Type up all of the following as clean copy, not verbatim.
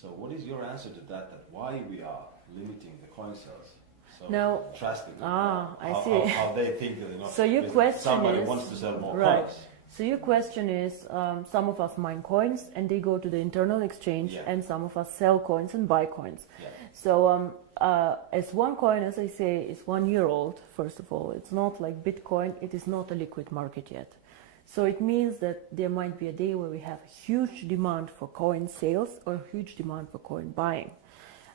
So what is your answer to that, that why we are limiting the coin sales so now, drastically? I see. How they think, so your question somebody is, wants to sell more right. coins. So your question is, some of us mine coins and they go to the internal exchange, and some of us sell coins and buy coins. Yeah. So as one coin, as I say, is 1 year old, first of all, it's not like Bitcoin, it is not a liquid market yet. So it means that there might be a day where we have a huge demand for coin sales or huge demand for coin buying.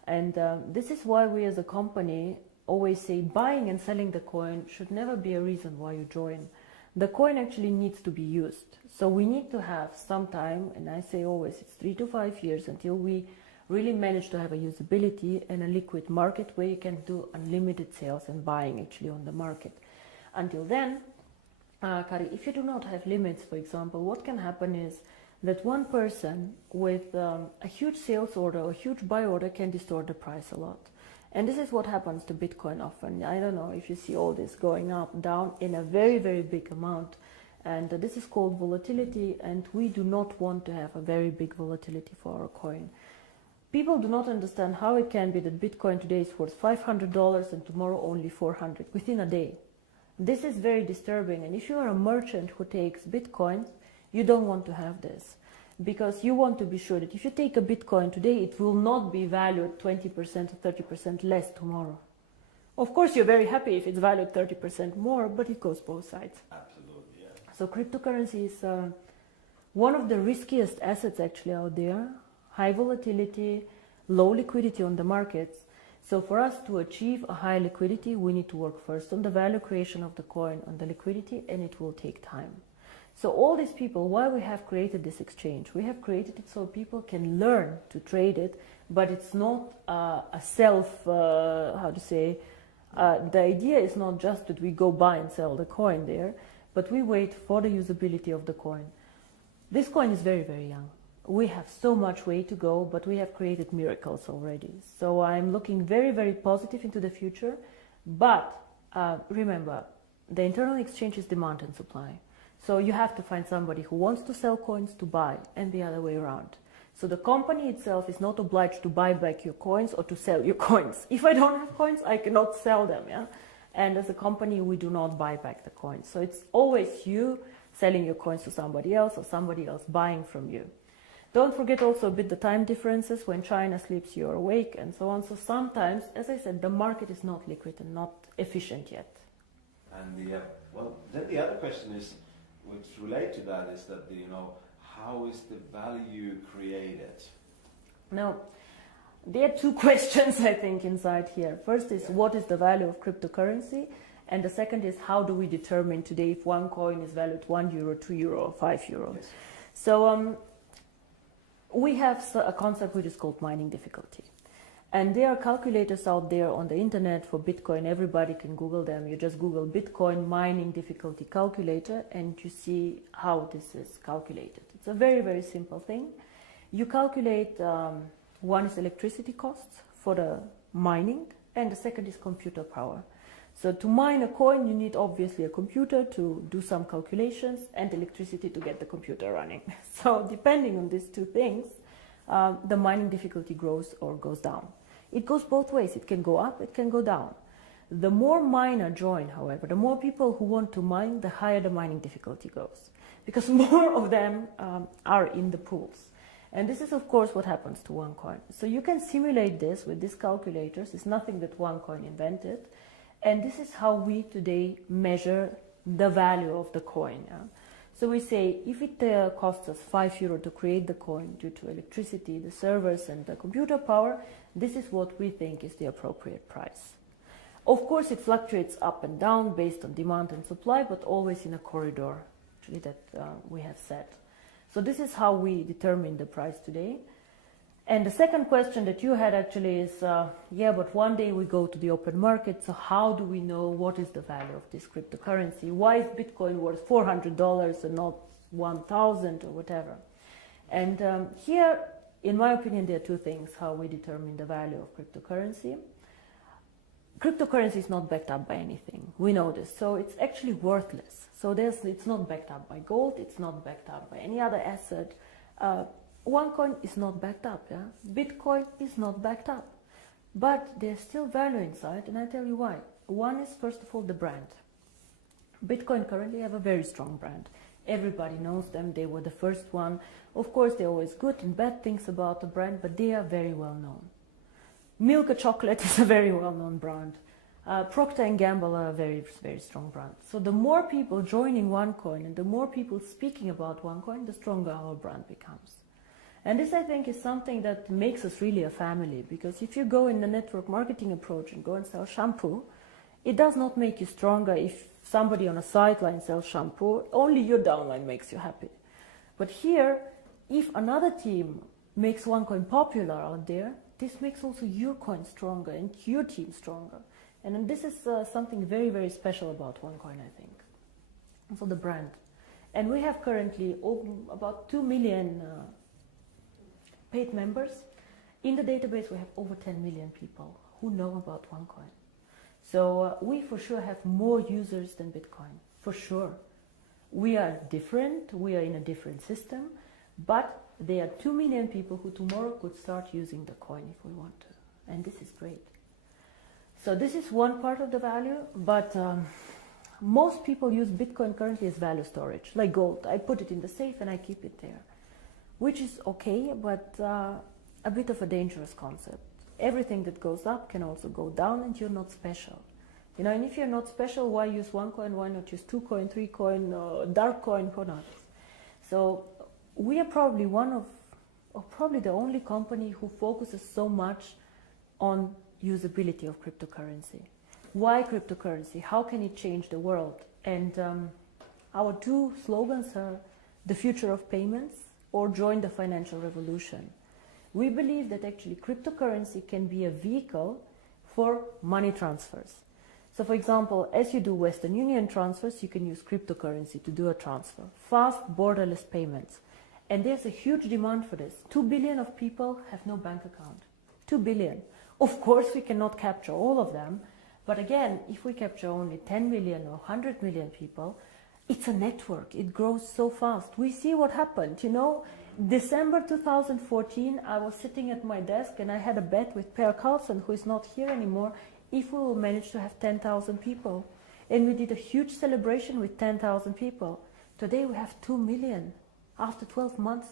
And this is why we as a company always say buying and selling the coin should never be a reason why you join. The coin actually needs to be used. So we need to have some time, and I say always it's 3 to 5 years until we really manage to have a usability and a liquid market where you can do unlimited sales and buying actually on the market. Until then, Kari, if you do not have limits, for example, what can happen is that one person with a huge sales order or huge buy order can distort the price a lot. And this is what happens to Bitcoin often. I don't know if you see all this going up, down in a very, very big amount. And this is called volatility, and we do not want to have a very big volatility for our coin. People do not understand how it can be that Bitcoin today is worth $500 and tomorrow only 400 within a day. This is very disturbing, and if you are a merchant who takes Bitcoin, you don't want to have this. Because you want to be sure that if you take a Bitcoin today, it will not be valued 20% or 30% less tomorrow. Of course, you're very happy if it's valued 30% more, but it goes both sides. Absolutely, yeah. So cryptocurrency is one of the riskiest assets actually out there. High volatility, low liquidity on the markets. So for us to achieve a high liquidity, we need to work first on the value creation of the coin, on the liquidity, and it will take time. So all these people, why we have created this exchange, we have created it so people can learn to trade it, but it's not a self, the idea is not just that we go buy and sell the coin there, but we wait for the usability of the coin. This coin is very, very young. We have so much way to go, but we have created miracles already. So I'm looking very, very positive into the future, but remember, the internal exchange is demand and supply. So you have to find somebody who wants to sell coins to buy, and the other way around. So the company itself is not obliged to buy back your coins or to sell your coins. If I don't have coins, I cannot sell them, yeah? And as a company, we do not buy back the coins. So it's always you selling your coins to somebody else or somebody else buying from you. Don't forget also a bit the time differences. When China sleeps, you're awake, and so on. So sometimes, as I said, the market is not liquid and not efficient yet. And then the other question is, which relate to that, is that how is the value created? Now, there are two questions I think inside here. First is what is the value of cryptocurrency, and the second is how do we determine today if one coin is valued €1, €2, or €5? Yes. So we have a concept which is called mining difficulty. And there are calculators out there on the internet for Bitcoin. Everybody can Google them. You just Google Bitcoin mining difficulty calculator and you see how this is calculated. It's a very, very simple thing. You calculate, one is electricity costs for the mining, and the second is computer power. So to mine a coin, you need obviously a computer to do some calculations and electricity to get the computer running. So depending on these two things, the mining difficulty grows or goes down. It goes both ways. It can go up, it can go down. The more miners join, however, the more people who want to mine, the higher the mining difficulty goes, because more of them are in the pools. And this is, of course, what happens to one coin. So you can simulate this with these calculators. It's nothing that one coin invented. And this is how we today measure the value of the coin. Yeah? So we say, if it costs us €5 to create the coin due to electricity, the servers, and the computer power, this is what we think is the appropriate price. Of course, it fluctuates up and down based on demand and supply, but always in a corridor actually that we have set. So this is how we determine the price today. And the second question that you had actually is, but one day we go to the open market, so how do we know what is the value of this cryptocurrency? Why is Bitcoin worth $400 and not 1,000 or whatever? And here, in my opinion, there are two things how we determine the value of cryptocurrency. Cryptocurrency is not backed up by anything. We know this. So it's actually worthless. So it's not backed up by gold. It's not backed up by any other asset. OneCoin is not backed up, yeah? Bitcoin is not backed up. But there's still value inside, and I tell you why. One is, first of all, the brand. Bitcoin currently have a very strong brand. Everybody knows them, they were the first one. Of course, there are always good and bad things about the brand, but they are very well known. Milka Chocolate is a very well-known brand. Procter & Gamble are a very, very strong brand. So the more people joining OneCoin and the more people speaking about OneCoin, the stronger our brand becomes. And this, I think, is something that makes us really a family, because if you go in the network marketing approach and go and sell shampoo, it does not make you stronger if somebody on a sideline sells shampoo. Only your downline makes you happy. But here, if another team makes OneCoin popular out there, this makes also your coin stronger and your team stronger. And this is something very, very special about OneCoin, I think. And so the brand. And we have currently about 2 million paid members. In the database, we have over 10 million people who know about OneCoin. So we for sure have more users than Bitcoin, for sure. We are different, we are in a different system, but there are 2 million people who tomorrow could start using the coin if we want to. And this is great. So this is one part of the value, but most people use Bitcoin currently as value storage, like gold. I put it in the safe and I keep it there, which is okay, but a bit of a dangerous concept. Everything that goes up can also go down, and you're not special. You know, and if you're not special, why use OneCoin? Why not use 2 coin, 3 coin, dark coin, or not? So we are probably one of, or probably the only company who focuses so much on usability of cryptocurrency. Why cryptocurrency? How can it change the world? And our 2 slogans are the future of payments or join the financial revolution. We believe that actually cryptocurrency can be a vehicle for money transfers. So for example, as you do Western Union transfers, you can use cryptocurrency to do a transfer. Fast, borderless payments. And there's a huge demand for this. 2 billion of people have no bank account. 2 billion. Of course, we cannot capture all of them. But again, if we capture only 10 million or 100 million people, it's a network. It grows so fast. We see what happened, you know. December 2014, I was sitting at my desk and I had a bet with Per Carlson, who is not here anymore, if we will manage to have 10,000 people. And we did a huge celebration with 10,000 people. Today we have 2 million after 12 months.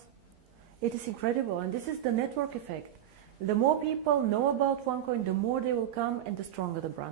It is incredible, and this is the network effect. The more people know about OneCoin, the more they will come and the stronger the brand.